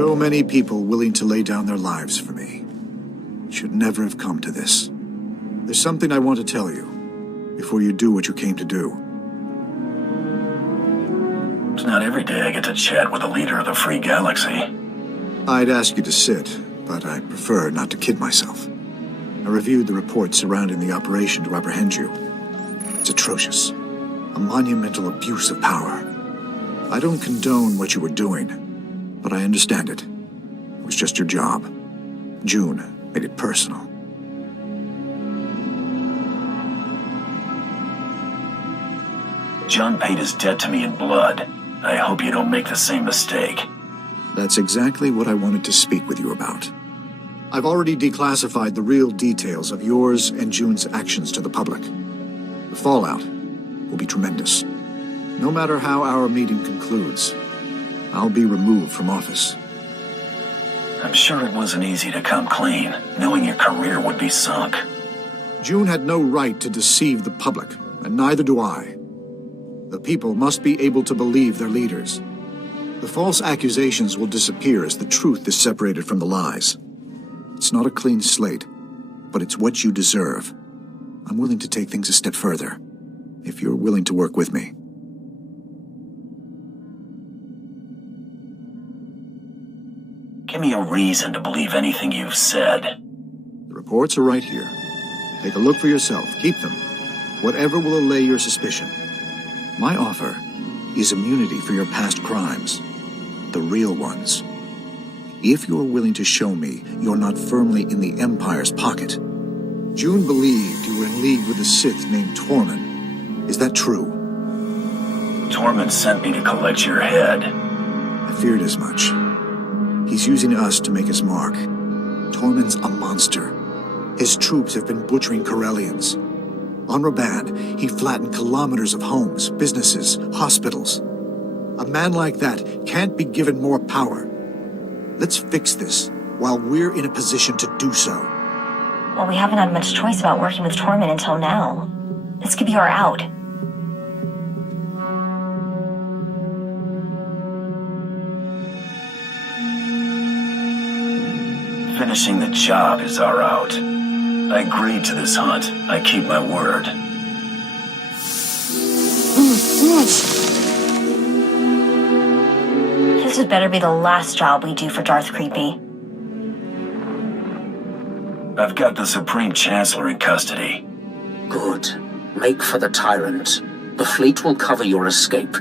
So many people willing to lay down their lives for me. It should never have come to this. There's something I want to tell you, before you do what you came to do. It's not every day I get to chat with a leader of the Free Galaxy. I'd ask you to sit, but I prefer not to kid myself. I reviewed the reports surrounding the operation to apprehend you. It's atrocious. A monumental abuse of power. I don't condone what you were doing, but I understand it. It was just your job. June made it personal. John paid his debt to me in blood. I hope you don't make the same mistake. That's exactly what I wanted to speak with you about. I've already declassified the real details of yours and June's actions to the public. The fallout will be tremendous. No matter how our meeting concludes, I'll be removed from office. I'm sure it wasn't easy to come clean, knowing your career would be sunk. June had no right to deceive the public, and neither do I. The people must be able to believe their leaders. The false accusations will disappear as the truth is separated from the lies. It's not a clean slate, but it's what you deserve. I'm willing to take things a step further, if you're willing to work with me. Give me a reason to believe anything you've said. The reports are right here. Take a look for yourself. Keep them. Whatever will allay your suspicion. My offer is immunity for your past crimes. The real ones. If you're willing to show me you're not firmly in the Empire's pocket. June believed you were in league with a Sith named Tormund. Is that true? Tormund sent me to collect your head. I feared as much. He's using us to make his mark. Tormund's a monster. His troops have been butchering Corellians. On Raban, he flattened kilometers of homes, businesses, hospitals. A man like that can't be given more power. Let's fix this while we're in a position to do so. Well, we haven't had much choice about working with Tormund until now. This could be our out. Finishing the job is our out. I agreed to this hunt. I keep my word. This had better be the last job we do for Darth Creepy. I've got the Supreme Chancellor in custody. Good. Make for the Tyrant. The fleet will cover your escape.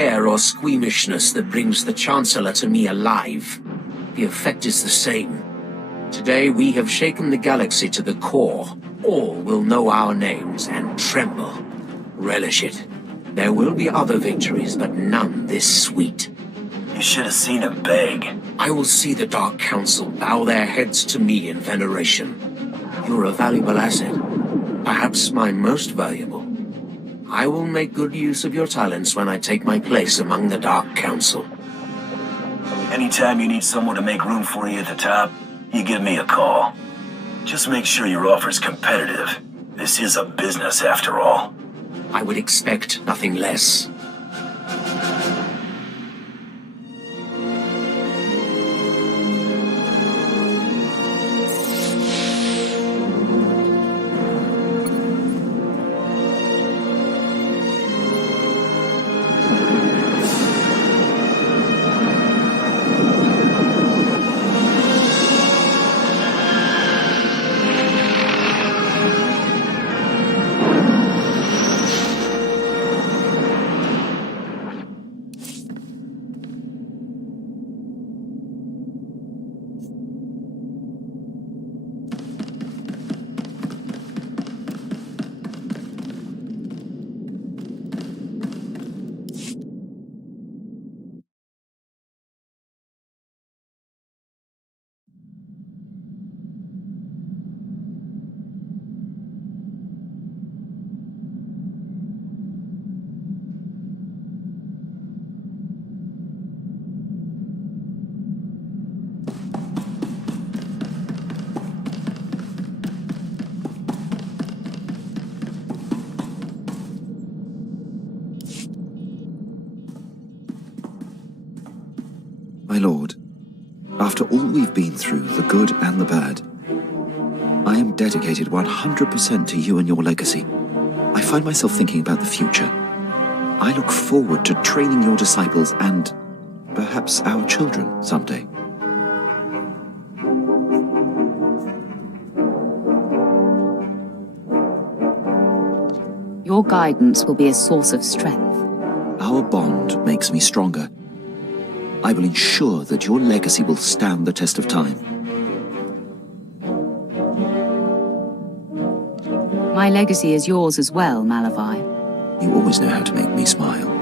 care or squeamishness that brings the Chancellor to me alive. The effect is the same. Today we have shaken the galaxy to the core. All will know our names and tremble. Relish it. There will be other victories, but none this sweet. You should have seen him beg. I will see the Dark Council bow their heads to me in veneration. You're a valuable asset. Perhaps my most valuable. I will make good use of your talents when I take my place among the Dark Council. Anytime you need someone to make room for you at the top, you give me a call. Just make sure your offer's competitive. This is a business after all. I would expect nothing less. My lord, after all we've been through, the good and the bad, I am dedicated 100% to you and your legacy. I find myself thinking about the future. I look forward to training your disciples and perhaps our children someday. Your guidance will be a source of strength. Our bond makes me stronger. I will ensure that your legacy will stand the test of time. My legacy is yours as well, Malavai. You always know how to make me smile.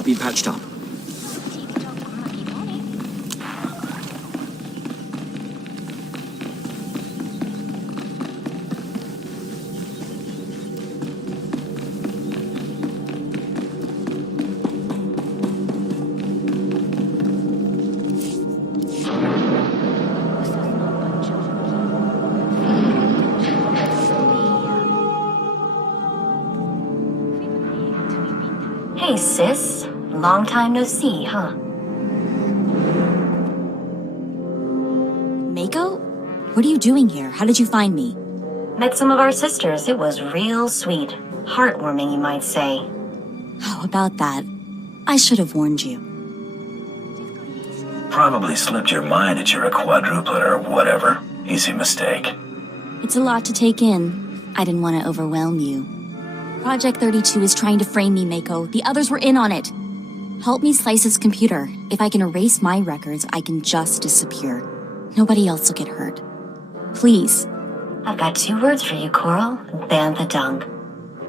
You've been patched up. Hey, sis. Long time no see, huh? Mako? What are you doing here? How did you find me? Met some of our sisters. It was real sweet. Heartwarming, you might say. How about that? I should have warned you. Probably slipped your mind that you're a quadruplet or whatever. Easy mistake. It's a lot to take in. I didn't want to overwhelm you. Project 32 is trying to frame me, Mako. The others were in on it. Help me slice his computer. If I can erase my records, I can just disappear. Nobody else will get hurt. Please. I've got 2 words for you, Coral. Bantha dung.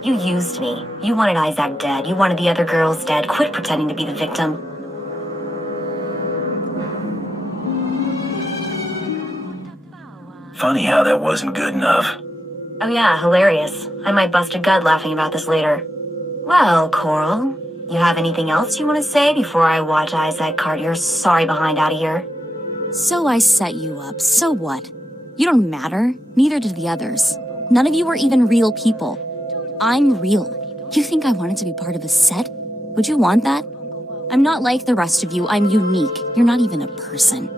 You used me. You wanted Isaac dead. You wanted the other girls dead. Quit pretending to be the victim. Funny how that wasn't good enough. Oh yeah, hilarious. I might bust a gut laughing about this later. Well, Coral, you have anything else you want to say before I watch Isaac cart your sorry behind out of here? So I set you up. So what? You don't matter. Neither did the others. None of you were even real people. I'm real. You think I wanted to be part of a set? Would you want that? I'm not like the rest of you. I'm unique. You're not even a person.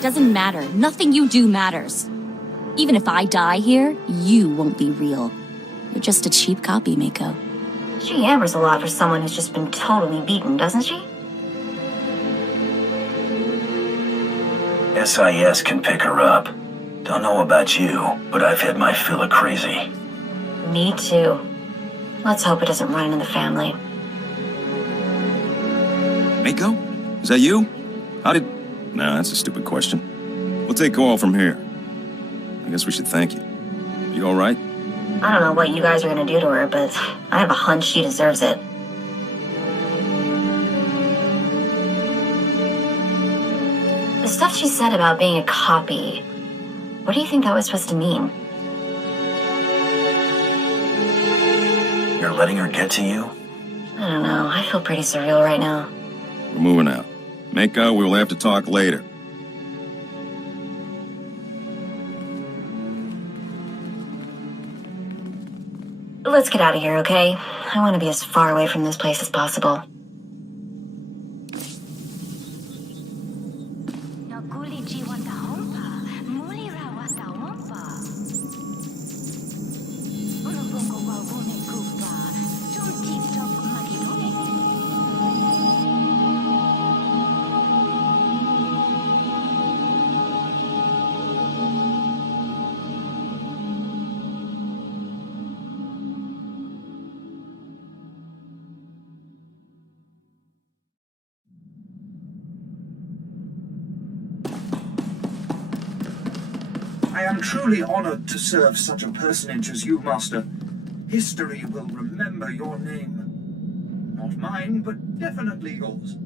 Doesn't matter. Nothing you do matters. Even if I die here, you won't be real. You're just a cheap copy, Mako. She yammers a lot for someone who's just been totally beaten, doesn't she? SIS can pick her up. Don't know about you, but I've had my fill of crazy. Me too. Let's hope it doesn't run in the family. Mako? Is that you? How did... No, that's a stupid question. We'll take call from here. I guess we should thank you. You all right? I don't know what you guys are gonna do to her, but I have a hunch she deserves it. The stuff she said about being a copy, what do you think that was supposed to mean? You're letting her get to you? I don't know, I feel pretty surreal right now. We're moving out. Mako, we will have to talk later. Let's get out of here, okay? I want to be as far away from this place as possible. I am truly honored to serve such a personage as you, Master. History will remember your name. Not mine, but definitely yours.